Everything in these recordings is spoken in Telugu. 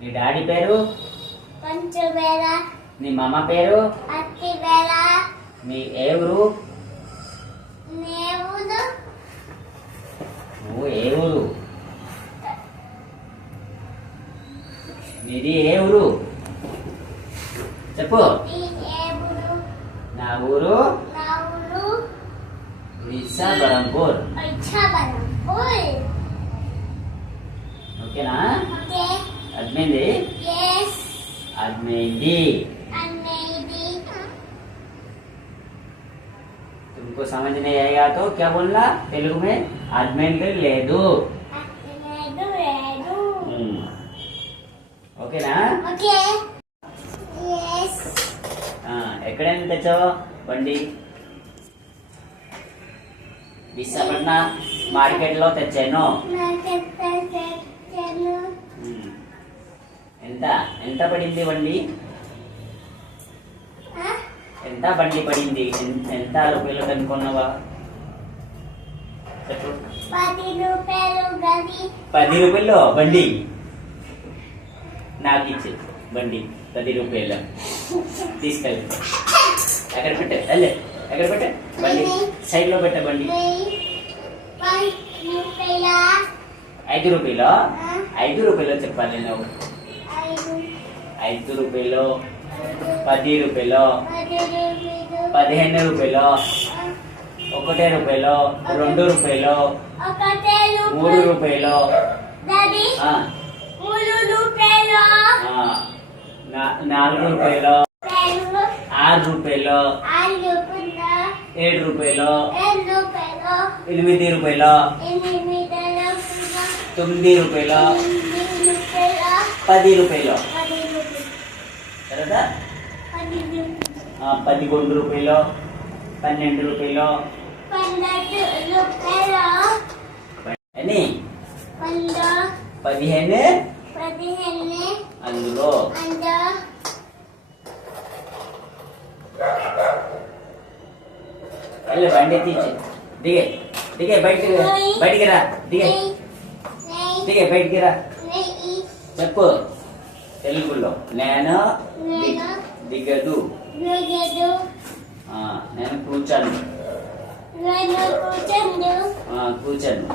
నీ డాడీ పేరు పంచవేల. నీ మమ్మ పేరు అత్తివేల. నీ ఏ ఊరు నేవుడు. నువ్వు ఏ ఊరు నీది ఏ ఊరు చెప్పు. ఈ ఏవుడు. నా ఊరు నా ఊరు విశాఖపట్నంపూర్. ఇచ్చాబలంపూర్. ఓకేనా? ఓకే. అర్థమైంది? ఎస్. అర్థమైంది. అనేది. तुमको समझ नहीं आएगा तो क्या बोलना तेलुगु में అర్థమైంది లేదు. లేదు లేదు. ఓకేనా? ఓకే. ఎస్. ఎక్కడైనా తెచ్చావు బండి? విశాఖపట్నం మార్కెట్ లో తెచ్చాను. ఎంత ఎంత పడింది బండి? ఎంత బండి పడింది? ఎంత రూపాయలు కనుక్కున్నావా చెప్పు. 10 రూపాయలు గది. 10 రూపాయలు బండి నాకు ఇచ్చి బండి 10 రూపాయలు తీసుకెళ్ళి ఎక్కడ పెట్టే వెళ్ళే ఎక్కడ పెట్టే బండి సైడ్ లో పెట్టే బండి. 5 రూపాయలు 5 రూపాయలు చెప్పాలి నువ్వు. 5 రూపాయలు 10 రూపాయలు 15 రూపాయలు 1 రూపాయలు 2 రూపాయలు 3 రూపాయలు 4 రూపాయలు 6 రూపాయలు 7 రూపాయలు 8 రూపాయలు 9 రూపాయలు 10 రూపాయలు కదా. 11 రూపాయలు 12 రూపాయలు అని 15 అందులో వెళ్ళి బండి తీసి దిగే దిగే బయటికి రా దిగే దిగే బయటికి రా చెప్పు తెలుగులో. నేను దిగదు. నేను కూర్చాను. కూర్చాను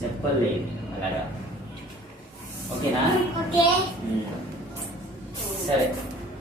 చెప్పలే అలాగా. ఓకేనా? ఓకే. సరే.